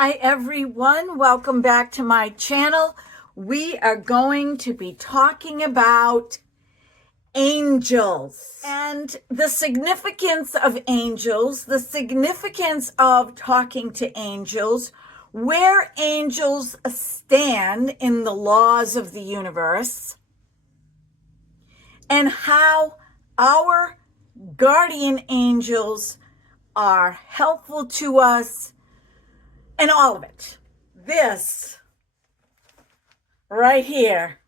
Hi everyone, welcome back to my channel. We are going to be talking about angels and the significance of angels, the significance of talking to angels, where angels stand in the laws of the universe, and how our guardian angels are helpful to us, and all of it. This right here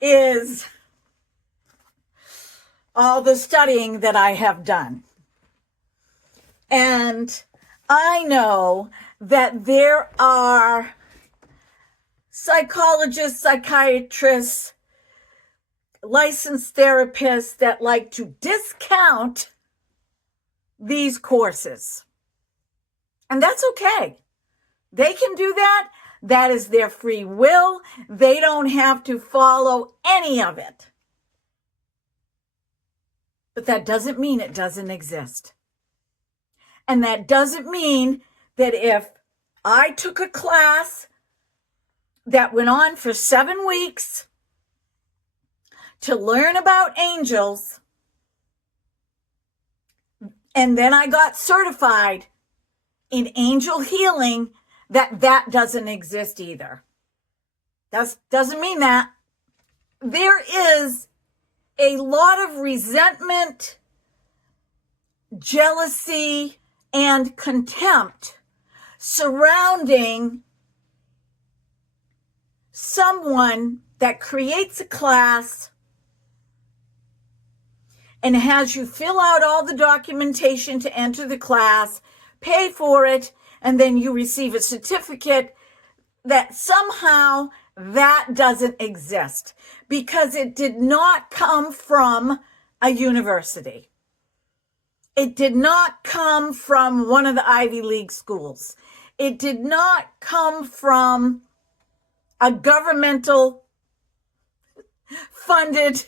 is all the studying that I have done. And I know that there are psychologists, psychiatrists, licensed therapists that like to discount these courses. And that's okay. They can do that. That is their free will. They don't have to follow any of it. But that doesn't mean it doesn't exist. And that doesn't mean that if I took a class that went on for 7 weeks to learn about angels, and then I got certified in angel healing, that doesn't exist either. Doesn't mean that. There is a lot of resentment, jealousy, and contempt surrounding someone that creates a class and has you fill out all the documentation to enter the class, pay for it, and then you receive a certificate that somehow that doesn't exist because it did not come from a university. It did not come from one of the Ivy League schools. It did not come from a governmental funded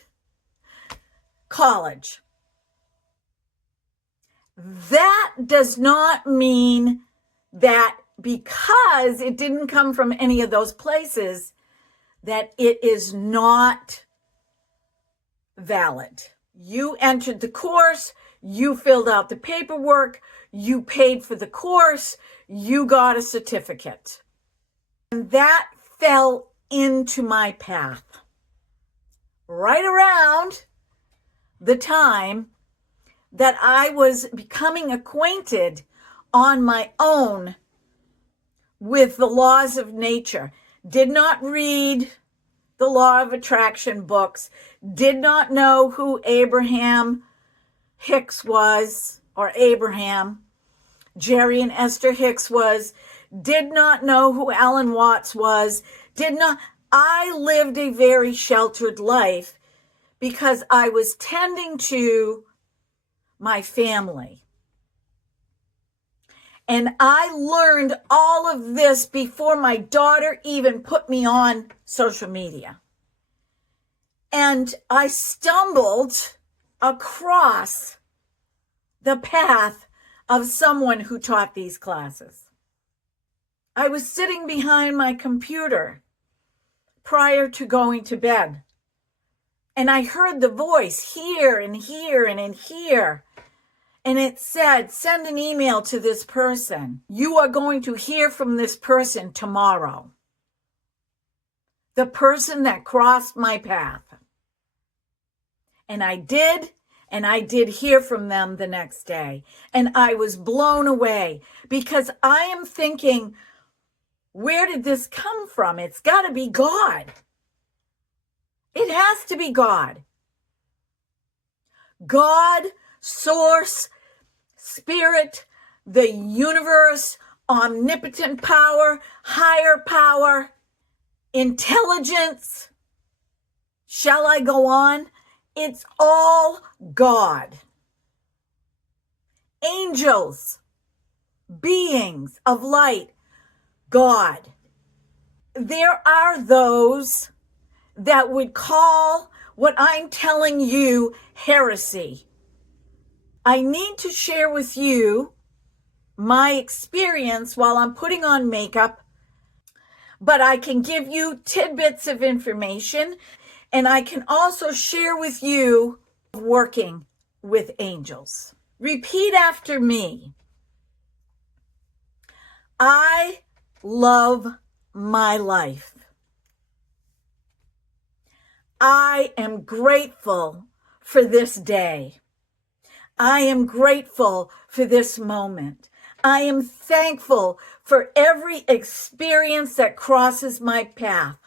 college. That does not mean that because it didn't come from any of those places, that it is not valid. You entered the course, you filled out the paperwork, you paid for the course, you got a certificate. And that fell into my path right around the time that I was becoming acquainted on my own with the laws of nature. Did not read the law of attraction books, did not know who Abraham Hicks was, or Abraham, Jerry and Esther Hicks was, did not know who Alan Watts was, I lived a very sheltered life because I was tending to my family. And I learned all of this before my daughter even put me on social media. And I stumbled across the path of someone who taught these classes. I was sitting behind my computer prior to going to bed. And I heard the voice here and here and in here. And it said, send an email to this person. You are going to hear from this person tomorrow. The person that crossed my path. And I did hear from them the next day. And I was blown away because I am thinking, where did this come from? It's got to be God. It has to be God. God, source, spirit, the universe, omnipotent power, higher power, intelligence. Shall I go on? It's all God. Angels, beings of light, God. There are those that would call what I'm telling you heresy. I need to share with you my experience while I'm putting on makeup, but I can give you tidbits of information, and I can also share with you working with angels. Repeat after me. I love my life. I am grateful for this day. I am grateful for this moment. I am thankful for every experience that crosses my path.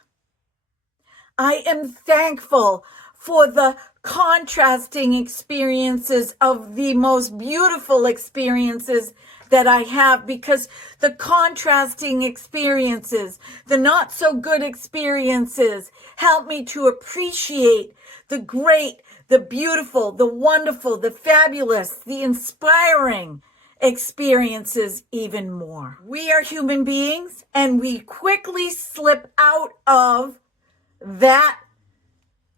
I am thankful for the contrasting experiences of the most beautiful experiences that I have, because the contrasting experiences, the not so good experiences, help me to appreciate the great, the beautiful, the wonderful, the fabulous, the inspiring experiences even more. We are human beings, and we quickly slip out of that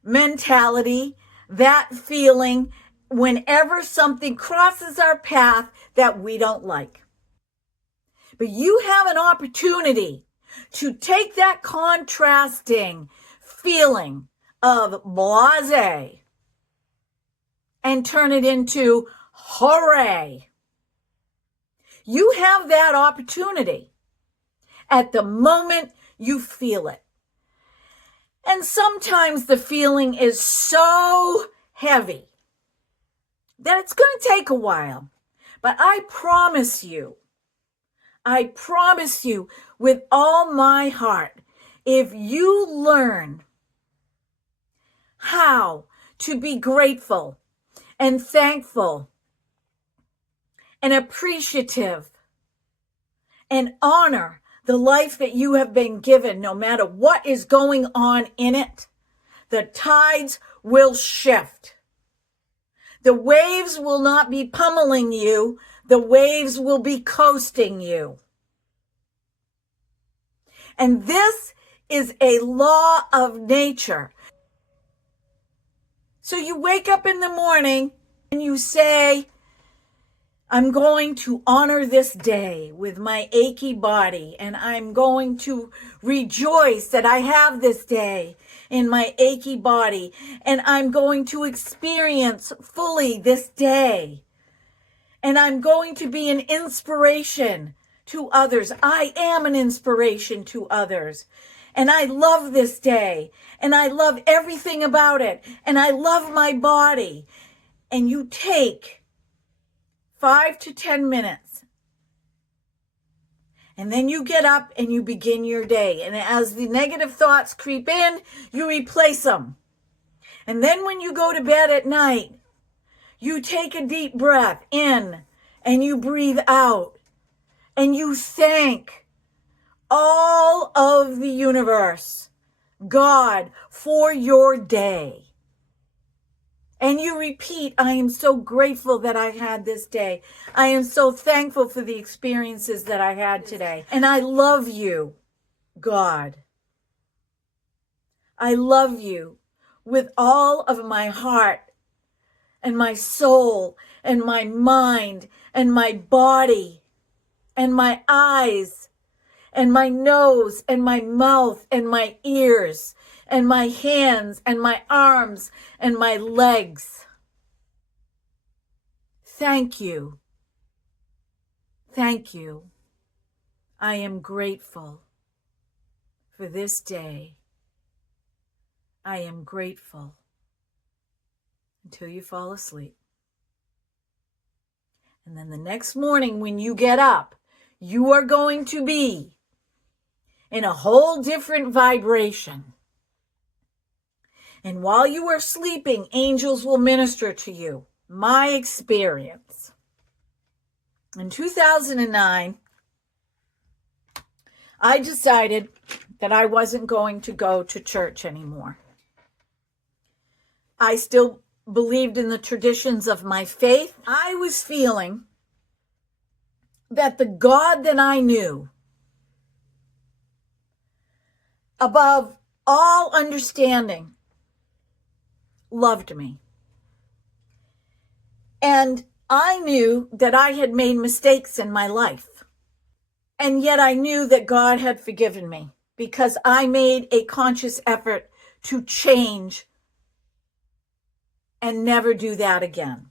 mentality, that feeling, whenever something crosses our path that we don't like. But you have an opportunity to take that contrasting feeling of blasé and turn it into hooray. You have that opportunity at the moment you feel it. And sometimes the feeling is so heavy that it's going to take a while. But I promise you with all my heart, if you learn how to be grateful and thankful and appreciative and honor the life that you have been given, no matter what is going on in it, the tides will shift. The waves will not be pummeling you. The waves will be coasting you. And this is a law of nature. So you wake up in the morning and you say, I'm going to honor this day with my achy body, and I'm going to rejoice that I have this day in my achy body, and I'm going to experience fully this day, and I'm going to be an inspiration to others. I am an inspiration to others, and I love this day, and I love everything about it, and I love my body. And you take 5 to 10 minutes. And then you get up and you begin your day. And as the negative thoughts creep in, you replace them. And then when you go to bed at night, you take a deep breath in and you breathe out. And you thank all of the universe, God, for your day. And you repeat, I am so grateful that I had this day. I am so thankful for the experiences that I had today. And I love you, God. I love you with all of my heart and my soul and my mind and my body and my eyes and my nose and my mouth and my ears and my hands and my arms and my legs. Thank you. Thank you. I am grateful for this day. I am grateful until you fall asleep. And then the next morning when you get up, you are going to be in a whole different vibration. And while you are sleeping, angels will minister to you. My experience. In 2009, I decided that I wasn't going to go to church anymore. I still believed in the traditions of my faith. I was feeling that the God that I knew, above all understanding, loved me. And I knew that I had made mistakes in my life. And yet I knew that God had forgiven me because I made a conscious effort to change and never do that again.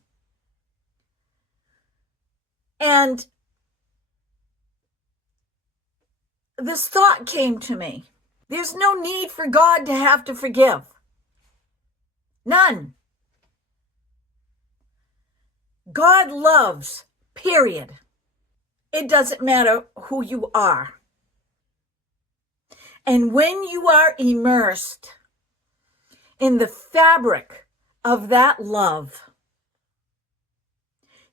And this thought came to me. There's no need for God to have to forgive. None. God loves, period. It doesn't matter who you are. And when you are immersed in the fabric of that love,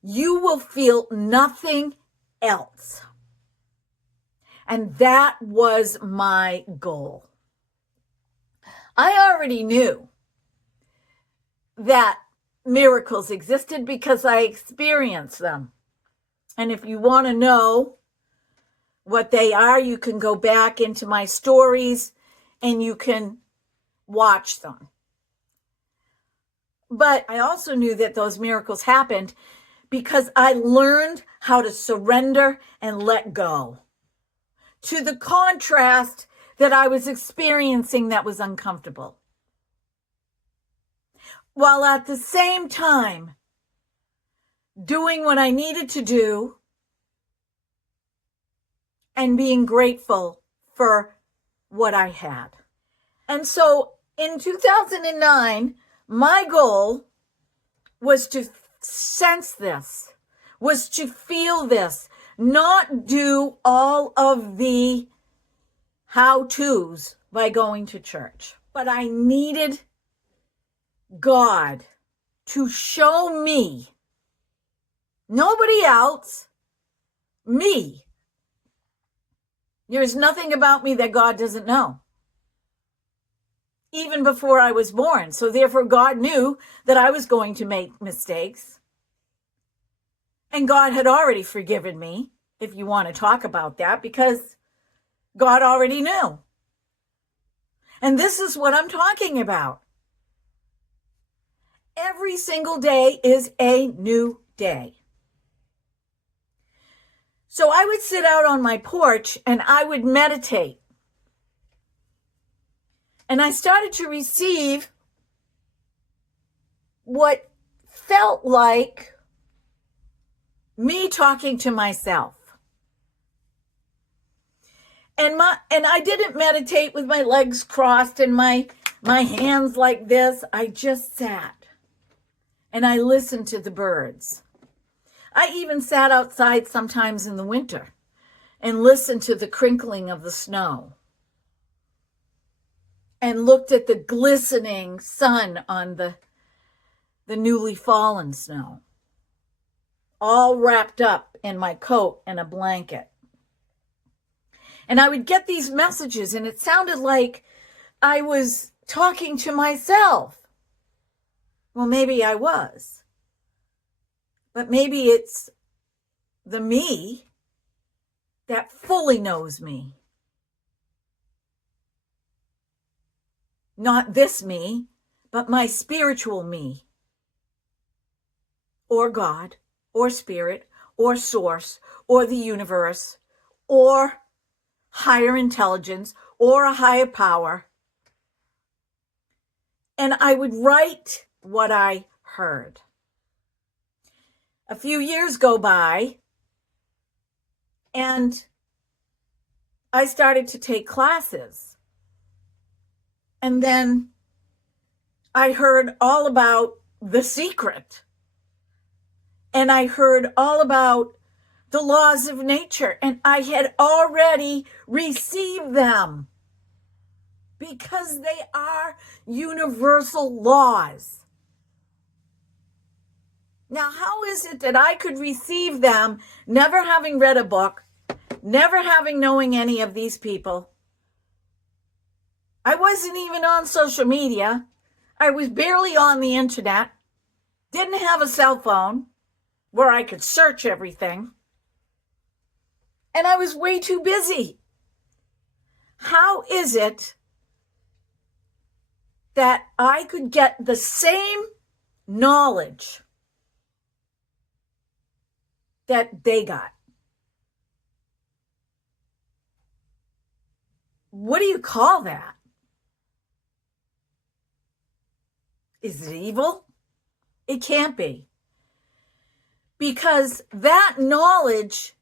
you will feel nothing else. And that was my goal. I already knew that miracles existed because I experienced them. And if you want to know what they are, you can go back into my stories and you can watch them. But I also knew that those miracles happened because I learned how to surrender and let go to the contrast that I was experiencing that was uncomfortable, while at the same time doing what I needed to do and being grateful for what I had. And so in 2009, my goal was to sense this, was to feel this, not do all of the how-tos by going to church. But I needed God to show me, nobody else, me. There's nothing about me that God doesn't know, even before I was born. So therefore, God knew that I was going to make mistakes. And God had already forgiven me, if you want to talk about that, because God already knew. And this is what I'm talking about. Every single day is a new day. So I would sit out on my porch and I would meditate. And I started to receive what felt like me talking to myself. And I didn't meditate with my legs crossed and my hands like this. I just sat and I listened to the birds. I even sat outside sometimes in the winter and listened to the crinkling of the snow and looked at the glistening sun on the newly fallen snow, all wrapped up in my coat and a blanket. And I would get these messages and it sounded like I was talking to myself. Well, maybe I was. But maybe it's the me that fully knows me. Not this me, but my spiritual me. Or God, or spirit, or source, or the universe, or higher intelligence, or a higher power. And I would write what I heard. A few years go by, and I started to take classes. And then I heard all about The Secret. And I heard all about the laws of nature. And I had already received them because they are universal laws. Now, how is it that I could receive them, never having read a book, never having knowing any of these people? I wasn't even on social media. I was barely on the internet. Didn't have a cell phone where I could search everything. And I was way too busy. How is it that I could get the same knowledge that they got. What do you call that? Is it evil? It can't be. Because that knowledge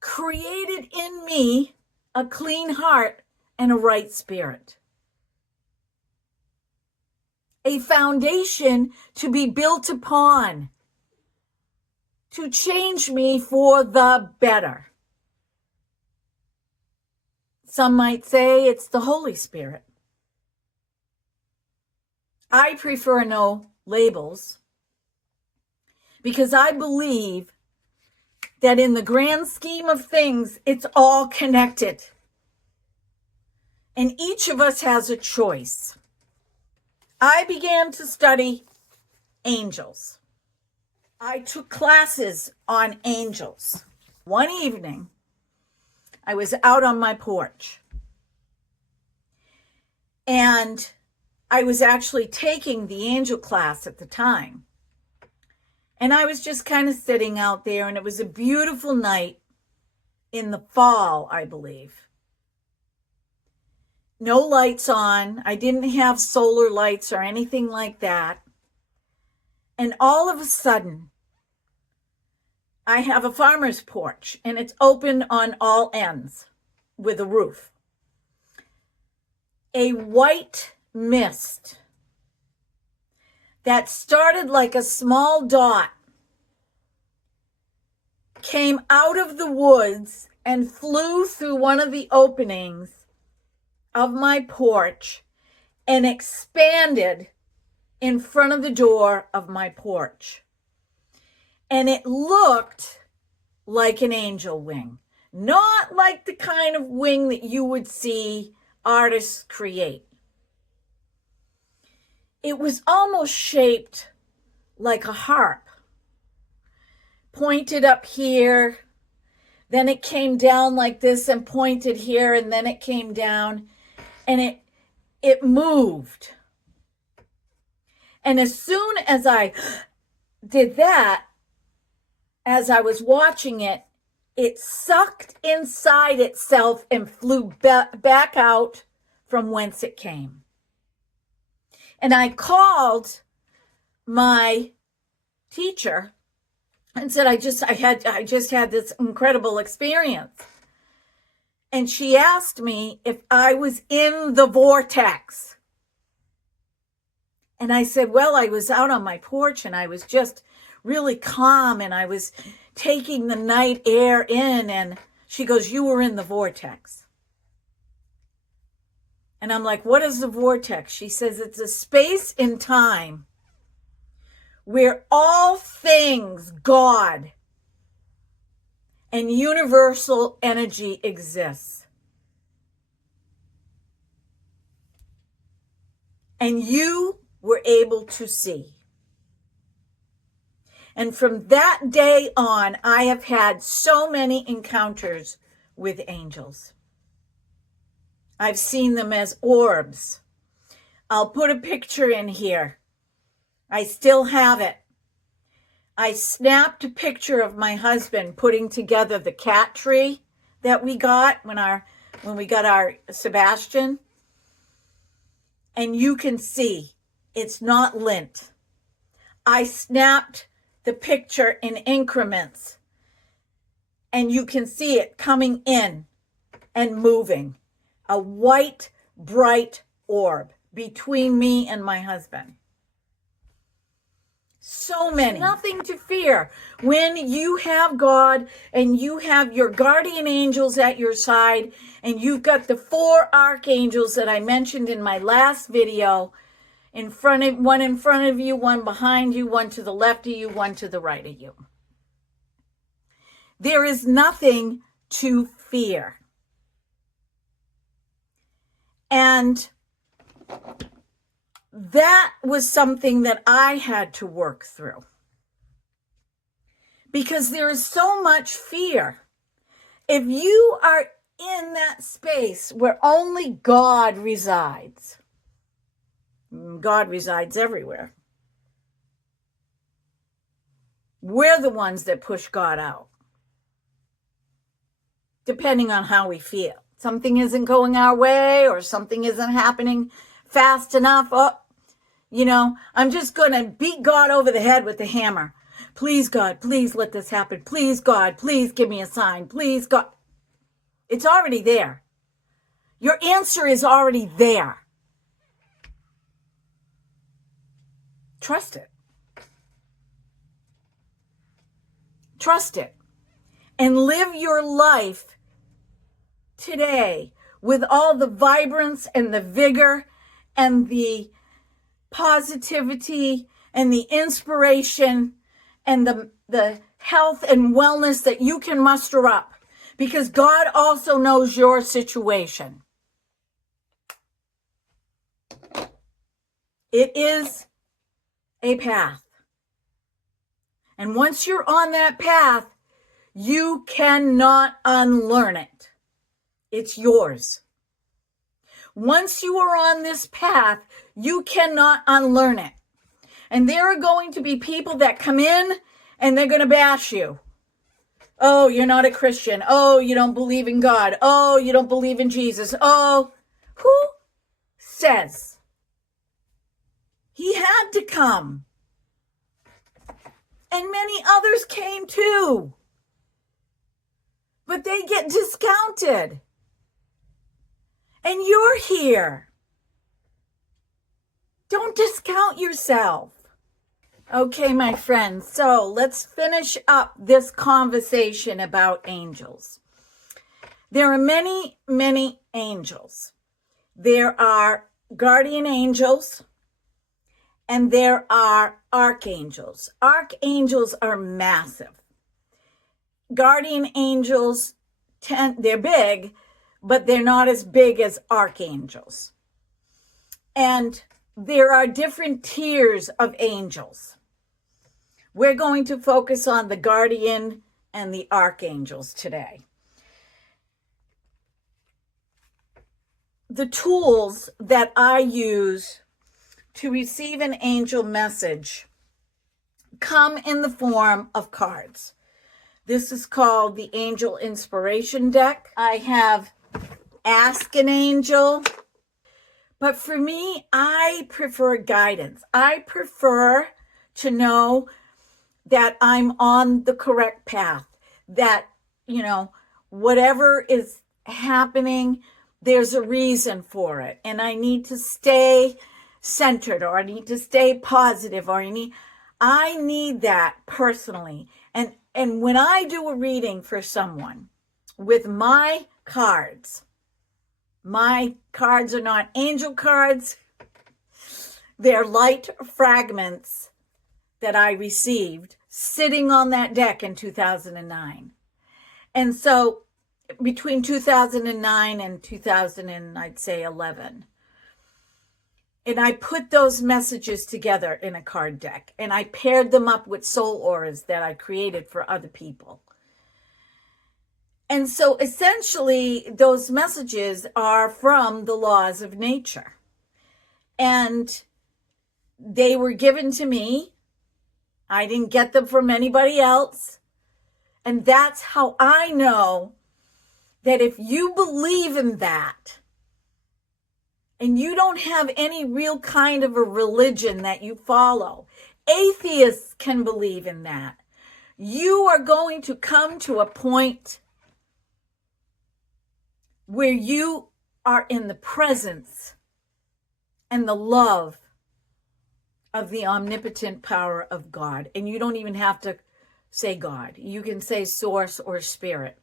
created in me a clean heart and a right spirit. A foundation to be built upon, to change me for the better. Some might say it's the Holy Spirit. I prefer no labels because I believe that in the grand scheme of things, it's all connected. And each of us has a choice. I began to study angels. I took classes on angels. One evening, I was out on my porch. And I was actually taking the angel class at the time. And I was just kind of sitting out there, and it was a beautiful night in the fall, I believe. No lights on. I didn't have solar lights or anything like that. And all of a sudden, I have a farmer's porch, and it's open on all ends with a roof. A white mist that started like a small dot came out of the woods and flew through one of the openings of my porch and expanded in front of the door of my porch. And it looked like an angel wing, not like the kind of wing that you would see artists create. It was almost shaped like a harp, pointed up here, then it came down like this and pointed here, and then it came down, and it moved. And as soon as I did that, as I was watching it, it sucked inside itself and flew back out from whence it came. And I called my teacher and said, I just had this incredible experience. And she asked me if I was in the vortex. And I said, well, I was out on my porch and I was just really calm and I was taking the night air in. And she goes, you were in the vortex. And I'm like, what is the vortex? She says, it's a space in time where all things, God, and universal energy exists. And you were able to see. And from that day on, I have had so many encounters with angels. I've seen them as orbs. I'll put a picture in here. I still have it. I snapped a picture of my husband putting together the cat tree that we got when we got our Sebastian. And you can see it's not lint. I snapped the picture in increments. And you can see it coming in and moving. A white, bright orb between me and my husband. So many. Nothing to fear. When you have God and you have your guardian angels at your side and you've got the 4 archangels that I mentioned in my last video, one in front of you, one behind you, one to the left of you, one to the right of you. There is nothing to fear. And that was something that I had to work through. Because there is so much fear. If you are in that space where only God resides, God resides everywhere. We're the ones that push God out, depending on how we feel. Something isn't going our way, or something isn't happening fast enough. Oh, I'm just going to beat God over the head with the hammer. Please, God, please let this happen. Please, God, please give me a sign. Please, God. It's already there. Your answer is already there. Trust it. Trust it. And live your life today with all the vibrance and the vigor and the positivity and the inspiration and the health and wellness that you can muster up, because God also knows your situation. It is a path. And once you're on that path, you cannot unlearn it. It's yours. Once you are on this path, you cannot unlearn it. And there are going to be people that come in and they're going to bash you. Oh, you're not a Christian. Oh, you don't believe in God. Oh, you don't believe in Jesus. Oh, who says? He had to come. And many others came too. But they get discounted. And you're here. Don't discount yourself. Okay, my friends, so let's finish up this conversation about angels. There are many, many angels. There are guardian angels, and there are archangels. Archangels are massive. Guardian angels, they're big, but they're not as big as archangels. And there are different tiers of angels. We're going to focus on the guardian and the archangels today. The tools that I use to receive an angel message come in the form of cards. This is called the Angel Inspiration Deck. I have Ask an Angel. But for me, I prefer guidance. I prefer to know that I'm on the correct path, that, whatever is happening, there's a reason for it. And I need to stay centered, or I need to stay positive, or I need that personally. And when I do a reading for someone with my cards are not angel cards. They're light fragments that I received sitting on that deck in 2009. And so between 2009 and 2011. And I put those messages together in a card deck, and I paired them up with soul auras that I created for other people. And so essentially, those messages are from the laws of nature. And they were given to me. I didn't get them from anybody else. And that's how I know that if you believe in that, and you don't have any real kind of a religion that you follow, atheists can believe in that. You are going to come to a point where you are in the presence and the love of the omnipotent power of God. And you don't even have to say God. You can say source or spirit.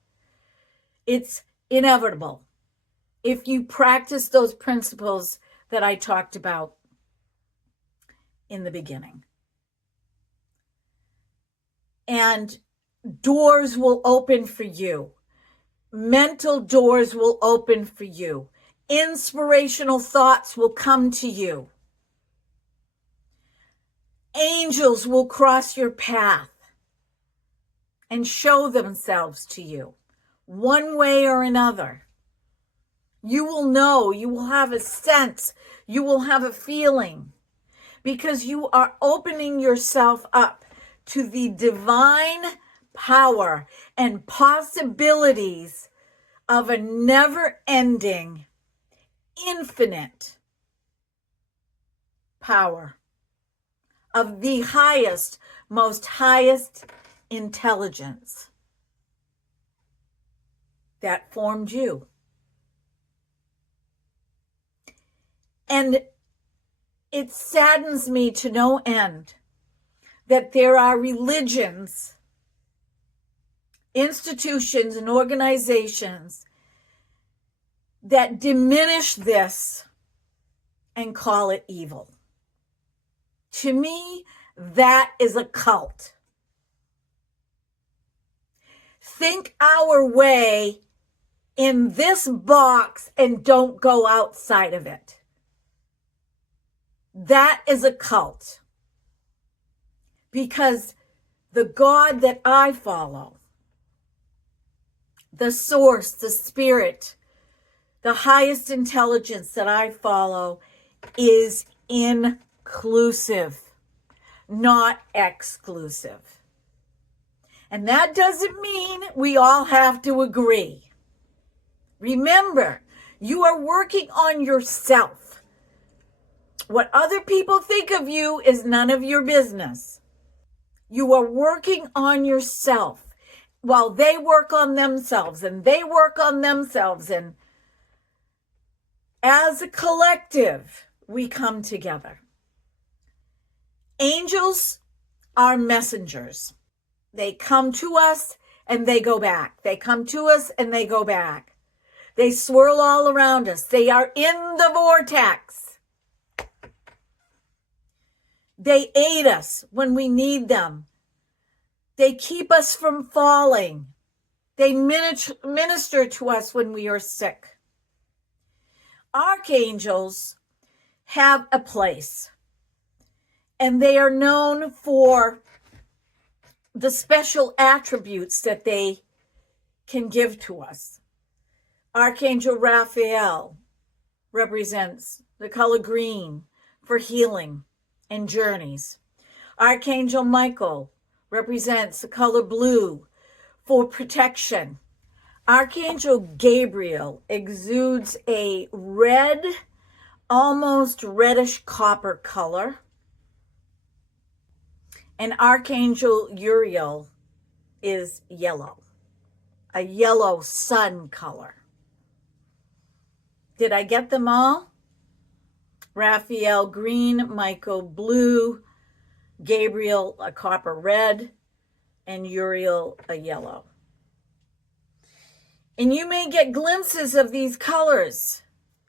It's inevitable if you practice those principles that I talked about in the beginning. And doors will open for you. Mental doors will open for you. Inspirational thoughts will come to you. Angels will cross your path and show themselves to you, one way or another. You will know, you will have a sense, you will have a feeling, because you are opening yourself up to the divine power and possibilities of a never-ending, infinite power of the highest, most highest intelligence that formed you. And it saddens me to no end that there are religions, institutions, and organizations that diminish this and call it evil. To me, that is a cult. Think our way in this box and don't go outside of it. That is a cult. Because the God that I follow, the source, the spirit, the highest intelligence that I follow is inclusive, not exclusive. And that doesn't mean we all have to agree. Remember, you are working on yourself. What other people think of you is none of your business. You are working on yourself while they work on themselves and they work on themselves. And as a collective, we come together. Angels are messengers. They come to us and they go back. They come to us and they go back. They swirl all around us. They are in the vortex. They aid us when we need them. They keep us from falling. They minister to us when we are sick. Archangels have a place, and they are known for the special attributes that they can give to us. Archangel Raphael represents the color green for healing and journeys. Archangel Michael represents the color blue for protection. Archangel Gabriel exudes a red, almost reddish copper color. And Archangel Uriel is yellow, a yellow sun color. Did I get them all? Raphael green, Michael blue, Gabriel a copper red, and Uriel a yellow. And you may get glimpses of these colors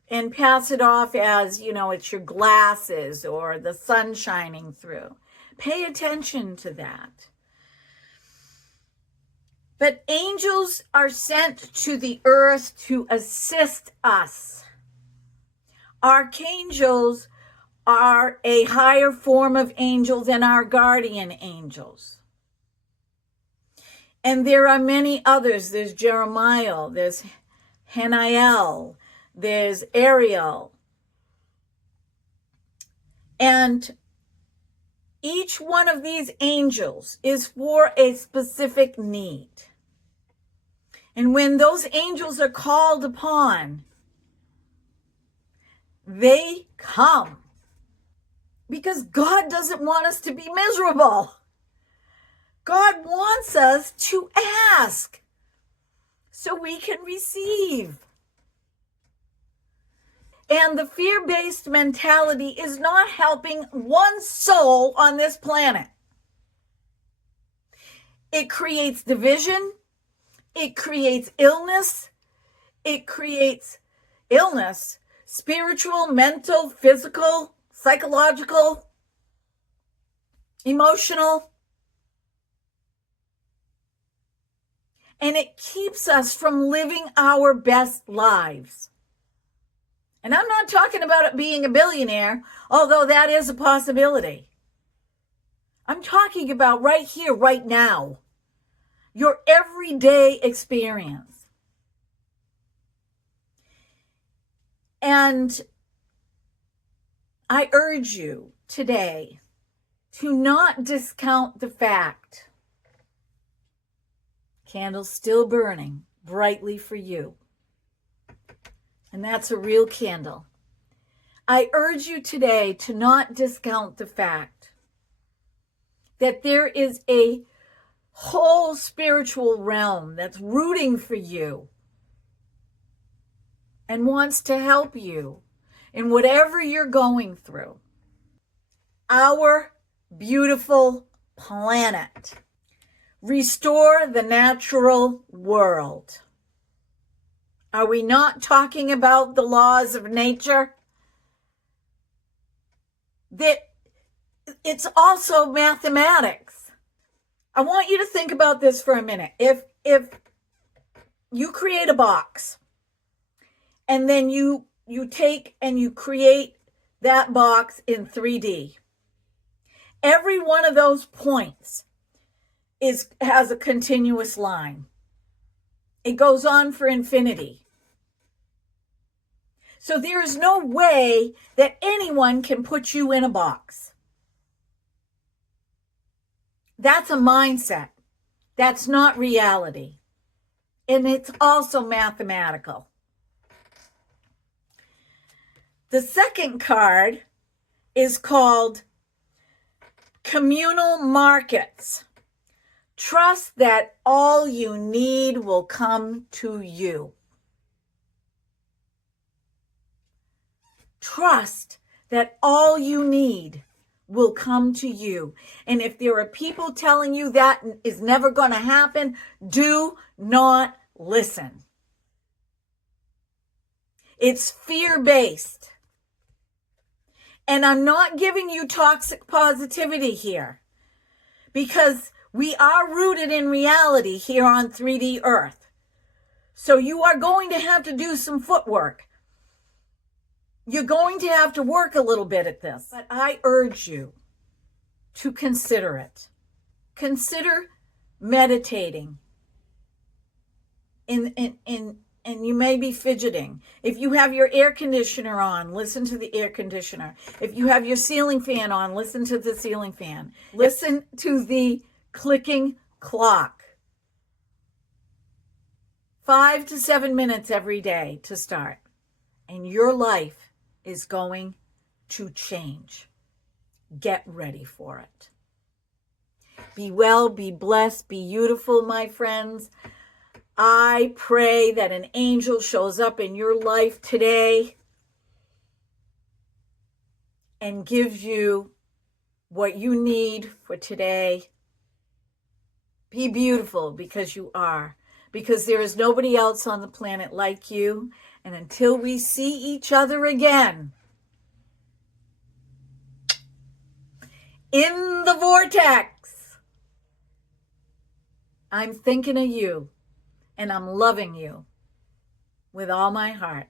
and pass it off as, it's your glasses or the sun shining through. Pay attention to that. But angels are sent to the earth to assist us. Archangels are a higher form of angel than our guardian angels. And there are many others. There's Jeremiah, there's Haniel, there's Ariel. And each one of these angels is for a specific need. And when those angels are called upon, they come. Because God doesn't want us to be miserable. God wants us to ask so we can receive. And the fear-based mentality is not helping one soul on this planet. It creates division. It creates illness. It creates illness, spiritual, mental, physical, psychological, emotional. And it keeps us from living our best lives. And I'm not talking about it being a billionaire, although that is a possibility. I'm talking about right here, right now. Your everyday experience. And I urge you today to not discount the fact candle's still burning brightly for you. And that's a real candle. I urge you today to not discount the fact that there is a whole spiritual realm that's rooting for you and wants to help you in whatever you're going through. Our beautiful planet. Restore the natural world. Are we not talking about the laws of nature? That it's also mathematics. I want you to think about this for a minute. If you create a box and then you take and you create that box in 3D, every one of those points has a continuous line. It goes on for infinity. So there is no way that anyone can put you in a box. That's a mindset. That's not reality. And it's also mathematical. The second card is called Communal Markets. Trust that all you need will come to you. Trust that all you need will come to you. And if there are people telling you that is never going to happen, do not listen. It's fear-based. And I'm not giving you toxic positivity here, because we are rooted in reality here on 3D Earth. So you are going to have to do some footwork. You're going to have to work a little bit at this. But I urge you to consider it. Consider meditating. And you may be fidgeting. If you have your air conditioner on, listen to the air conditioner. If you have your ceiling fan on, listen to the ceiling fan. Listen to the clicking clock. 5 to 7 minutes every day to start. And your life is going to change. Get ready for it. Be well, be blessed, be beautiful, my friends. I pray that an angel shows up in your life today and gives you what you need for today. Be beautiful, because you are. Because there is nobody else on the planet like you. And until we see each other again in the vortex, I'm thinking of you. And I'm loving you with all my heart.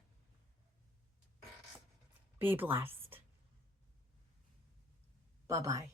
Be blessed. Bye-bye.